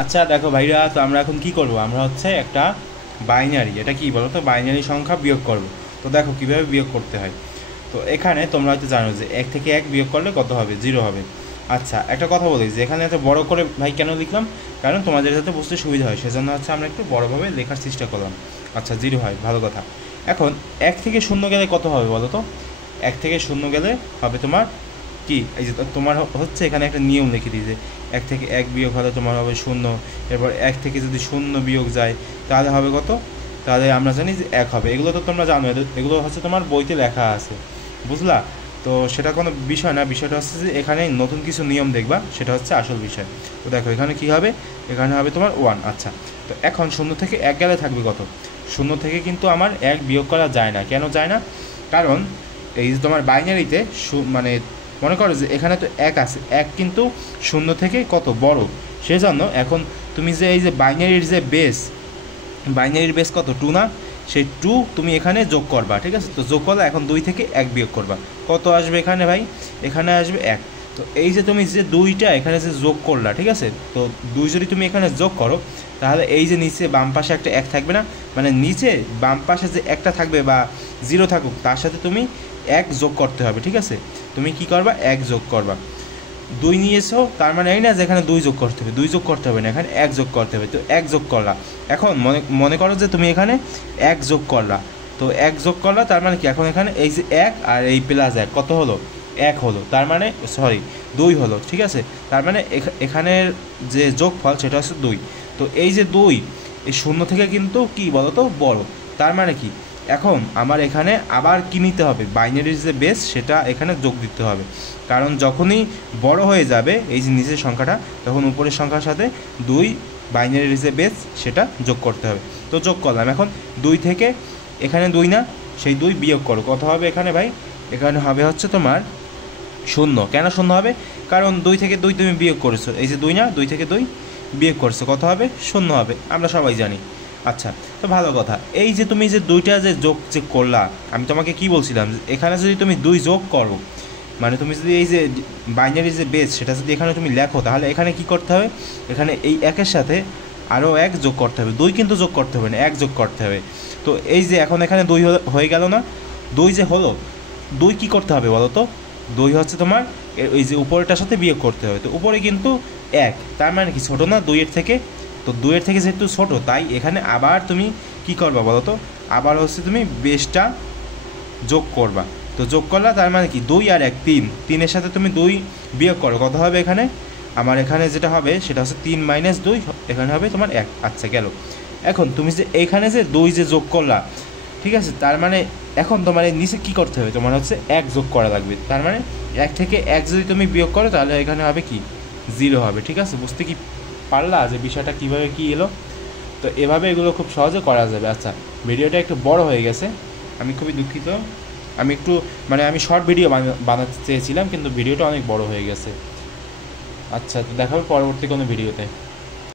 আচ্ছা দেখো ভাইরা, তো আমরা এখন কি করব, আমরা হচ্ছে একটা বাইনারি, এটা কি বলো তো, বাইনারি সংখ্যা বিয়োগ করব। তো দেখো কিভাবে বিয়োগ করতে হয়। তো এখানে তোমরা হয়তো জানো যে 1 থেকে 1 বিয়োগ করলে কত হবে, 0 হবে। আচ্ছা একটা কথা বলি যে এখানে এত বড় করে ভাই কেন লিখলাম, কারণ তোমাদের যাতে বুঝতে সুবিধা হয় সেজন্য হচ্ছে আমরা একটু বড়োভাবে লেখার চেষ্টা করলাম। আচ্ছা 0 হয়, ভালো কথা। এখন 1 থেকে 0 গেলে কত হবে বলো তো? 1 থেকে 0 গেলে হবে তোমার কি, এই যে তোমার হচ্ছে এখানে একটা নিয়ম লিখে দিই যে 1 থেকে 1 বিয়োগ হলে তোমার হবে 0। এরপর 1 থেকে যদি 0 বিয়োগ যায় তাহলে হবে কত, তাহলে আমরা জানি যে 1 হবে। এগুলো তো তোমরা জানো, এগুলো হচ্ছে তোমার বইতে লেখা আছে, বুঝলা? তো সেটা কোনো বিষয় না, বিষয়টা হচ্ছে যে এখানে নতুন কিছু নিয়ম দেখবা, সেটা হচ্ছে আসল বিষয়। তো দেখো এখানে কি হবে, এখানে হবে তোমার 1। আচ্ছা, তো এখন 0 থেকে 1 গেলে থাকবে কত? 0 থেকে কিন্তু আমার 1 বিয়োগ করা যায় না। কেন যায় না? কারণ এই যে তোমার বাইনারিতে মানে মনে করো যে এখানে তো 1 আছে, 1 কিন্তু 0 থেকে কত বড়, সেজন্য এখন তুমি যে এই যে বাইনারির বেস কত, 2 না? সেই 2 তুমি এখানে যোগ করবা, ঠিক আছে? তো যোগ করলে এখন 2 থেকে 1 বিয়োগ করবা, কত আসবে এখানে ভাই? এখানে আসবে 1। তো এই যে তুমি যে 2টা এখানে যে যোগ করলা, ঠিক আছে? তো 2 যদি তুমি এখানে যোগ করো তাহলে এই যে নিচে বাম পাশে একটা 1 থাকবে না, মানে নিচে বাম পাশে যে একটা থাকবে বা 0 থাকুক তার সাথে তুমি 1 যোগ করতে হবে, ঠিক আছে? তুমি কি করবা, 1 যোগ করবা। 2 নিয়েছো, তার মানে এই না যে এখানে 2 যোগ করতে হবে, 2 যোগ করতে হবে না, এখানে 1 যোগ করতে হবে। তো 1 যোগ করলা, এখন মনে করো যে তুমি এখানে 1 যোগ করলা। তো 1 যোগ করলা তার মানে কি, এখন এখানে এই যে 1 আর এই প্লাস 1 কত হলো, 1 হলো। তার মানে সরি 2 হলো, ঠিক আছে? তার মানে এখানের যে যোগফল সেটা হচ্ছে 2। তো এই যে 2 এই 0 থেকে কিন্তু কি বলো তো বড়, তার মানে কি এখন আমার এখানে আবার কি নিতে হবে, বাইনারির যে বেস সেটা এখানে যোগ দিতে হবে। কারণ যখনই বড় হয়ে যাবে এই যে নিচের সংখ্যাটা, তখন উপরের সংখ্যার সাথে 2 বাইনারির যে বেস সেটা যোগ করতে হবে। তো যোগ করলাম, এখন 2 থেকে এখানে 2 না, সেই 2 বিয়োগ করো, কত হবে এখানে ভাই? এখানে হবে হচ্ছে তোমার 0। কেন 0 হবে? কারণ 2 থেকে 2 তুমি বিয়োগ করেছো, এই যে 2 না, 2 থেকে 2 বিয়োগ করছো, কত হবে? 0 হবে, আমরা সবাই জানি। আচ্ছা, তো ভালো কথা। এই যে তুমি যে 2টা যে যোগ যে করলা, আমি তোমাকে কি বলছিলাম, এখানে যদি তুমি 2 যোগ করো, মানে তুমি যদি এই যে বাইনারি যে বেস সেটা যদি এখানে তুমি লেখো, তাহলে এখানে কি করতে হবে, এখানে এই 1-এর সাথে আরও 1 যোগ করতে হবে। 2 কিন্তু যোগ করতে হবে না, 1 যোগ করতে হবে। তো এই যে এখন এখানে 2 হয়ে গেল না, 2 যে হলো, 2 কী করতে হবে বলো তো? 2 হচ্ছে তোমার এই যে উপরেটার সাথে বিয়োগ করতে হবে। তো উপরে কিন্তু 1, তার মানে কি ছোটো না 2-এর থেকে? তো 2-এর থেকে যেহেতু ছোটো, তাই এখানে আবার তুমি কি করবা বলো তো? আবার হচ্ছে তুমি বেসটা যোগ করবা। তো যোগ করলা, তার মানে কি 2 আর 1 3, 3-এর সাথে তুমি 2 বিয়োগ করো, কত হবে এখানে? আমার এখানে যেটা হবে সেটা হচ্ছে 3 - 2, এখানে হবে তোমার 1। আচ্ছা গেল। এখন তুমি যে এইখানে যে 2 যে যোগ করলা, ঠিক আছে? তার মানে এখন তোমার এই নিচে কী করতে হবে, তোমার হচ্ছে 1 যোগ করা লাগবে। তার মানে 1 থেকে 1 যদি তুমি বিয়োগ করো তাহলে এখানে হবে কি, 0 হবে, ঠিক আছে? বুঝতে কি পারলা যে বিষয়টা কীভাবে কী এলো? তো এভাবে এগুলো খুব সহজে করা যাবে। আচ্ছা, ভিডিওটা একটু বড় হয়ে গেছে, আমি খুবই দুঃখিত। আমি একটু মানে আমি শর্ট ভিডিও বানাতে চেয়েছিলাম, কিন্তু ভিডিওটা অনেক বড় হয়ে গেছে। আচ্ছা, তো দেখা হবে পরবর্তী কোনো ভিডিওতে।